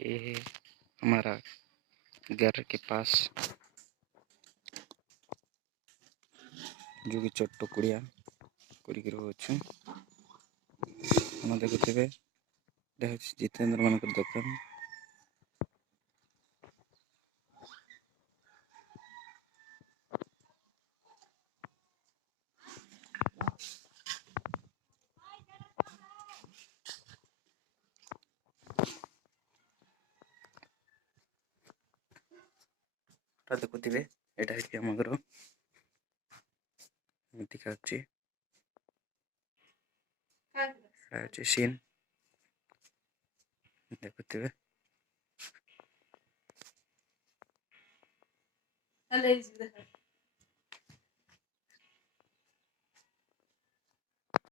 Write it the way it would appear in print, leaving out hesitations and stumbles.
ये है हमारा घर के पास जो कि छोट्ट कुड़िया कुड़ी रोच देखुवे जितेंद्र मान दुकान देखुवे यहाँ आम घर दिखा सीन देखुवे।